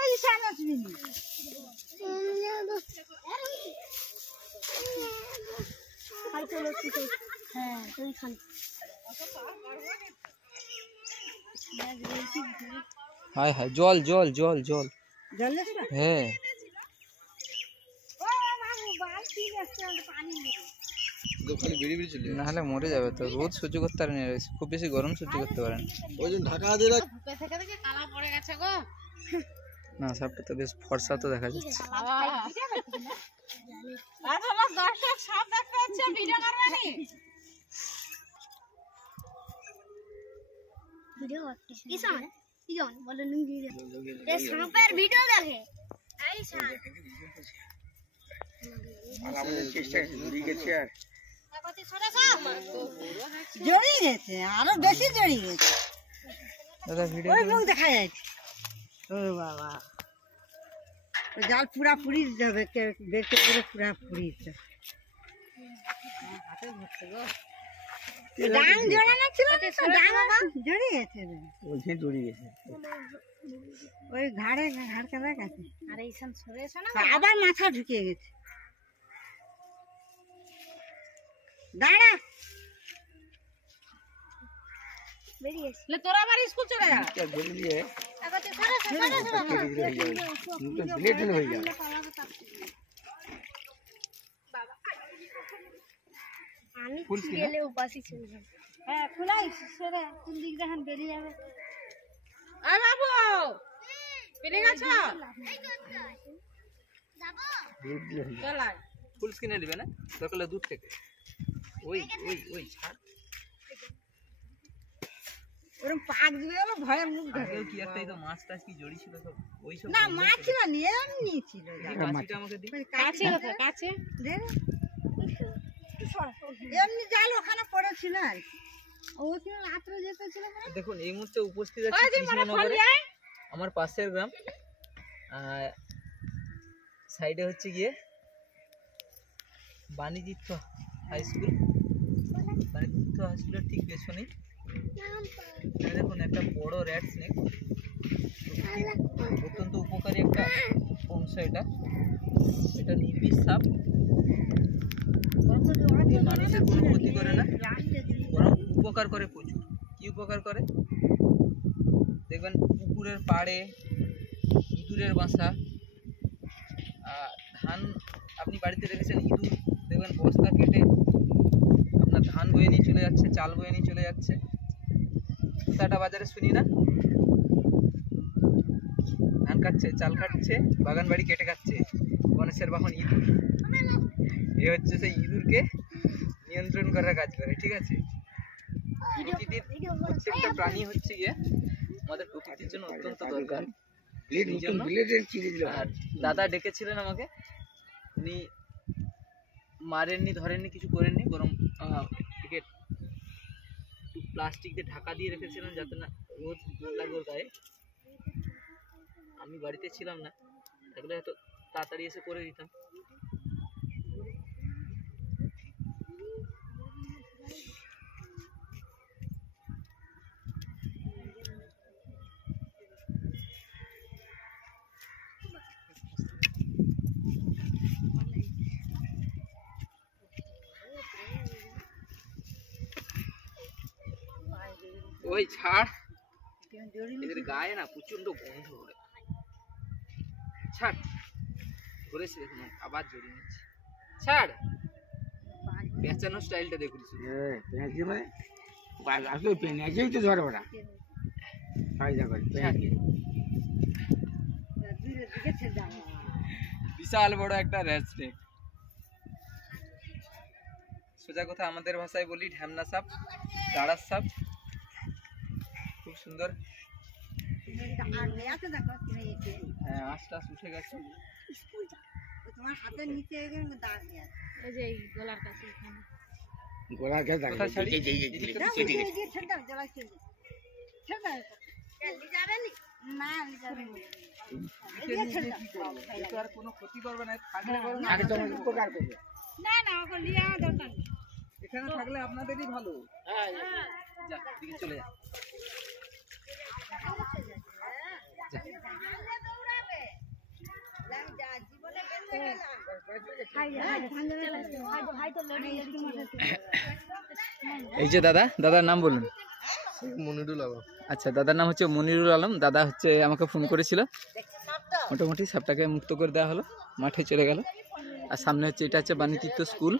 এই সামনে খাই চলো হ্যাঁ তুই খান হায় হায় জল জল জল জল জল হ্যাঁ নাহলে মরে যাবে তো রোদ সহ্য করতে পারে না খুব বেশি গরম সহ্য করতে পারে না ওই জন্য ঢাকা দিয়ে রাখ কালা পড়ে গেছে গো না সাপটা তো বেশ ফর্সা তো দেখা যাচ্ছে দর্শক সাপ দেখতে হচ্ছে ভিডিও করবানি ভিডিও কিষান কিজন বলেন ভিডিও এই সাপের ভিডিও দেখে এই সাপ আমাদের চেষ্টা জড়িয়ে গেছে আর জড়িয়ে গেছে আরো বেশি জড়িয়ে গেছে দাদা ভিডিও ওই মুখ দেখা যাচ্ছে ও বাবা জাল পুরা পুরি যাবে দেখতে পুরো পুরা পুরি ডাং জড়ানো ছিল ডাং জড়িয়ে গেছে বলছে জড়িয়ে গেছে ওই ঘাড়ে ঘাড় কাদা গেছে আরে এইখান সরে এসো না আবার মাথা ঢুকিয়ে গেছে দাঁড়া বেরিয়েছে তোরা আবার স্কুল চলে যা বেরিয়ে আমি গেলে উপাসই ছিল হ্যাঁ খুলাই সেরে কোন দিক যখন বেরিয়ে যাবে আ বাবু বেরিয়ে গেছ যাবো চলাই ফুল স্ক্রিনে দিবে না দরকার দূর থেকে ওই ওই ওই ছাড় ওরকম পাক দিবে হলো ভয়ে মুখ ধরে কি একটা এই তো মাছ টাছ কি জড়ি ছিল সব ওই সব না মাছ ছিল না এমনি ছিল কাঁচিটা আমাকে দি কাছে কাছে দে এমনি জাল ওখানে পড়েছিল আর ওখানে রাত্রে যেতে ছিল দেখুন এই মুহূর্তে উপস্থিত আছে কৃষ্ণনগরে আমার পাশের গ্রাম সাইডে হচ্ছে গিয়ে বাণীতীর্থ হাই স্কুল বাণীতীর্থ হাই স্কুলের ঠিক পেছনেই দেখুন একটা বড় র্যাট স্নেক অত্যন্ত উপকারী একটা অংশ এটা এটা নির্বিষ সাপ মানুষের কোনো ক্ষতি করে না বরং উপকার করে প্রচুর কি উপকার করে দেখবেন পুকুরের পাড়ে ইঁদুরের বাসা ধান আপনি বাড়িতে রেখেছেন ইঁদুর দেখবেন বস্তা কেটে আপনার ধান বয়ে নিয়ে চলে যাচ্ছে চাল বয়ে নিয়ে চলে যাচ্ছে কোথাটা বাজারে শুনি না ধান কাটছে চাল কাটছে বাগান বাড়ি কেটে খাচ্ছে গণেশের বাহন ইঁদুর এ হচ্ছে সেই ইঁদুরকে নিয়ন্ত্রণ করার কাজ করে ঠিক আছে প্রকৃতির প্রত্যেকটা প্রাণী হচ্ছে গিয়ে আমাদের প্রকৃতির জন্য অত্যন্ত দরকার আর দাদা ডেকেছিলেন আমাকে উনি মারেননি ধরেননি কিছু করেননি বরং একে প্লাস্টিক দিয়ে ঢাকা দিয়ে রেখেছিলেন যাতে না রোদ লাগবে গায়ে আমি বাড়িতে ছিলাম না থাকলে হয়তো তাড়াতাড়ি এসে করে দিতাম ওই ছাড় এদের গায়ে না প্রচন্ড গন্ধ করে ছাড় ধরেছে দেখুন আবার জড়িয়ে নিচ্ছে ছাড় পেঁচানোর স্টাইলটা দেখুন আসলে পেঁচেই তো ধরে ওরা ফায়দা করে বিশাল বড় একটা র্যাট স্নেক সোজা কথা আমাদের ভাষায় বলি ঢ্যামনা সাপ দাঁড়ার সাপ খুব সুন্দর হ্যাঁ আঁশটা উঠে গেছে তোমার হাতের নিচে দাঁড়িয়ে আছে এই যে গলার কাছে গলার কাছে দাঁড়িয়ে আর কোনো ক্ষতি করবে না উপকার করবে না না ওকে লিয়া দরকার এখানে থাকলে আপনাদেরই ভালো যা দিকে চলে যা এই যে দাদা, দাদার নাম বলুন। মনিরুল আলম। আচ্ছা, দাদার নাম হচ্ছে মনিরুল আলম। দাদা হচ্ছে আমাকে ফোন করেছিল, মোটামুটি সাপটাকে মুক্ত করে দেওয়া হলো, মাঠে চলে গেল। আর সামনে হচ্ছে, এটা হচ্ছে বাণীতীর্থ স্কুল।